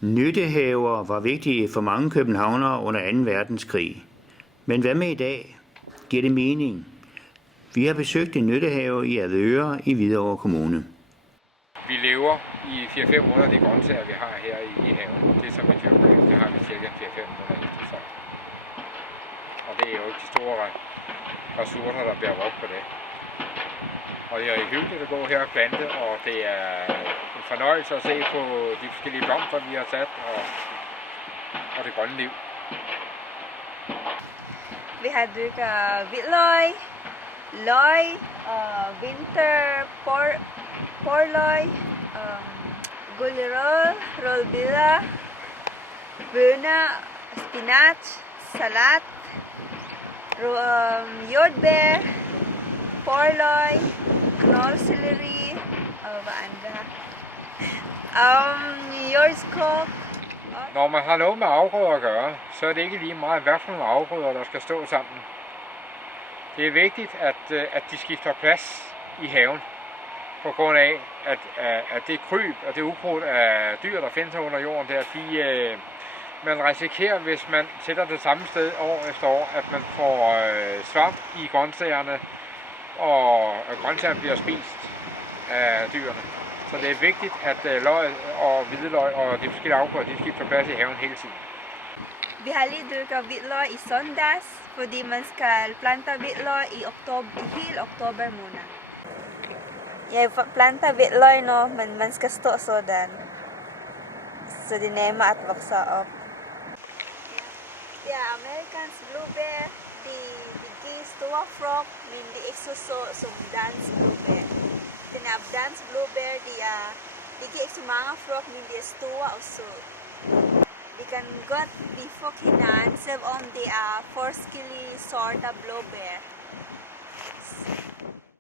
Nyttehaver var vigtige for mange københavnere under 2. verdenskrig. Men hvad med i dag? Giver det mening? Vi har besøgt en nyttehave i Avedøre i Hvidovre Kommune. Vi lever i 4-5 måneder af de grøntsager, vi har her i haven. Det som vi dyrker, det har vi cirka 4-5 måneder i sæson. Og det er jo ikke de store ressourcer, der bliver brugt på det. Og det er hyggeligt at gå her og plante, og det er en fornøjelse at se på de forskellige blomster, vi har sat, og det grønne liv. Vi har dyrket hvidløg, løg, porløg, gulerod, rødbeder, bønner, spinat, salat, jordbær, porløg, knoldselleri, og hvad andet? Jordskog. Når man har noget med afgrøder at gøre, så er det ikke lige meget, hvad for nogle afgrøder, der skal stå sammen. Det er vigtigt, at de skifter plads i haven, på grund af, at det kryb og det ukrudt af dyr, der findes under jorden der, man risikerer, hvis man sætter det samme sted år efter år, at man får svamp i grøntsagerne, og grøntsagerne bliver spist af dyrene. Så det er vigtigt, at løg og hvidløg og de forskellige afgrøder, de skifter plads i haven hele tiden. Vi har lige dyrket hvidløg i søndags, fordi man skal plante hvidløg i hele oktober måned. Jeg planter hvidløg nu, men man skal stå sådan, så det er nemmere at vokse op. Det er amerikansk blåbær. De giver store frugt, men de er ikke så som dansk blåbær. Den er dansk blåbær, de giver ikke så mange frugt, men de er store og søde. De kan godt befrugte hinanden, selvom det er forskellige sorter blåbær.